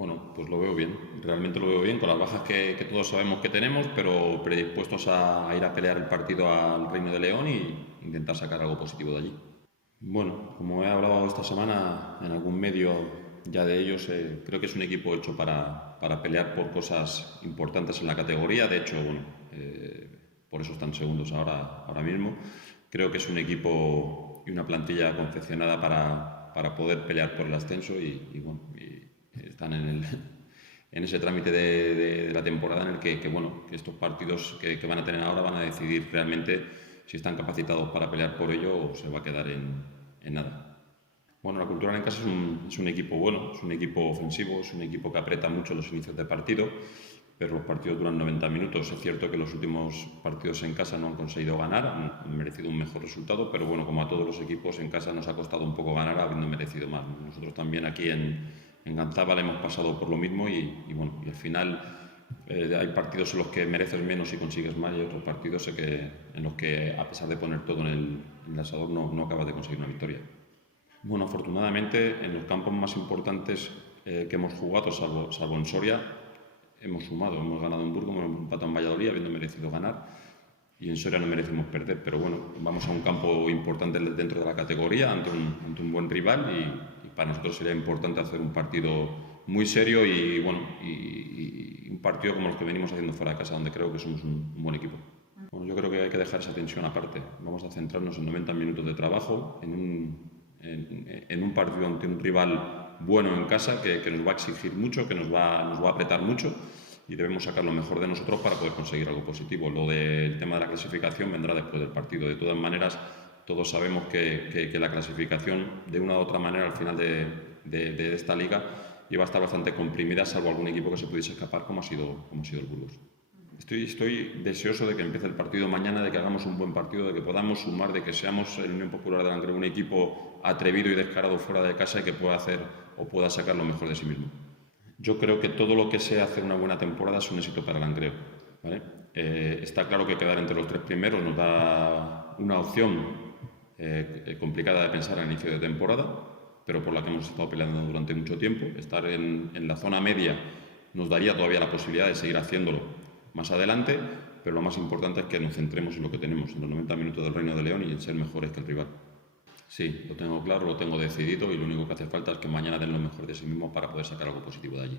Bueno, pues lo veo bien, realmente lo veo bien, con las bajas que todos sabemos que tenemos, pero predispuestos a ir a pelear el partido al Reino de León y intentar sacar algo positivo de allí. Bueno, como he hablado esta semana en algún medio ya de ellos, creo que es un equipo hecho para pelear por cosas importantes en la categoría. De hecho, bueno, por eso están segundos ahora mismo. Creo que es un equipo y una plantilla confeccionada para poder pelear por el ascenso bueno, están en ese trámite de la temporada en el bueno, que estos partidos que van a tener ahora van a decidir realmente si están capacitados para pelear por ello o se va a quedar en nada. Bueno, la Cultural en casa es un equipo bueno, es un equipo ofensivo, es un equipo que aprieta mucho los inicios de partido, pero los partidos duran 90 minutos. Es cierto que los últimos partidos en casa no han conseguido ganar, han merecido un mejor resultado, pero bueno, como a todos los equipos en casa nos ha costado un poco ganar habiendo merecido más. Nosotros también aquí en Ganzábal hemos pasado por lo mismo bueno, y al final hay partidos en los que mereces menos y consigues más y otros partidos en los que a pesar de poner todo en el asador no acabas de conseguir una victoria. Bueno, afortunadamente en los campos más importantes que hemos jugado, salvo en Soria, hemos sumado, hemos ganado en Burgos, hemos empatado en Valladolid habiendo merecido ganar y en Soria no merecimos perder, pero bueno, vamos a un campo importante dentro de la categoría ante un buen rival y para nosotros sería importante hacer un partido muy serio y bueno, y un partido como los que venimos haciendo fuera de casa, donde creo que somos un buen equipo. Bueno, yo creo que hay que dejar esa tensión aparte. Vamos a centrarnos en 90 minutos de trabajo, en un partido ante un rival bueno en casa que nos va a exigir mucho, que nos va a apretar mucho y debemos sacar lo mejor de nosotros para poder conseguir algo positivo. Lo del tema de la clasificación vendrá después del partido. De todas maneras, todos sabemos que la clasificación, de una u otra manera, al final de esta liga, iba a estar bastante comprimida, salvo algún equipo que se pudiese escapar, como ha sido el Burgos. Estoy deseoso de que empiece el partido mañana, de que hagamos un buen partido, de que podamos sumar, de que seamos el Unión Popular de Langreo un equipo atrevido y descarado fuera de casa y que pueda hacer o pueda sacar lo mejor de sí mismo. Yo creo que todo lo que sea hacer una buena temporada es un éxito para Langreo, ¿vale? Está claro que quedar entre los 3 primeros nos da una opción complicada de pensar al inicio de temporada, pero por la que hemos estado peleando durante mucho tiempo. Estar en la zona media nos daría todavía la posibilidad de seguir haciéndolo más adelante, pero lo más importante es que nos centremos en lo que tenemos, en los 90 minutos del Reino de León y en ser mejores que el rival. Sí, lo tengo claro, lo tengo decidido y lo único que hace falta es que mañana den lo mejor de sí mismos para poder sacar algo positivo de allí.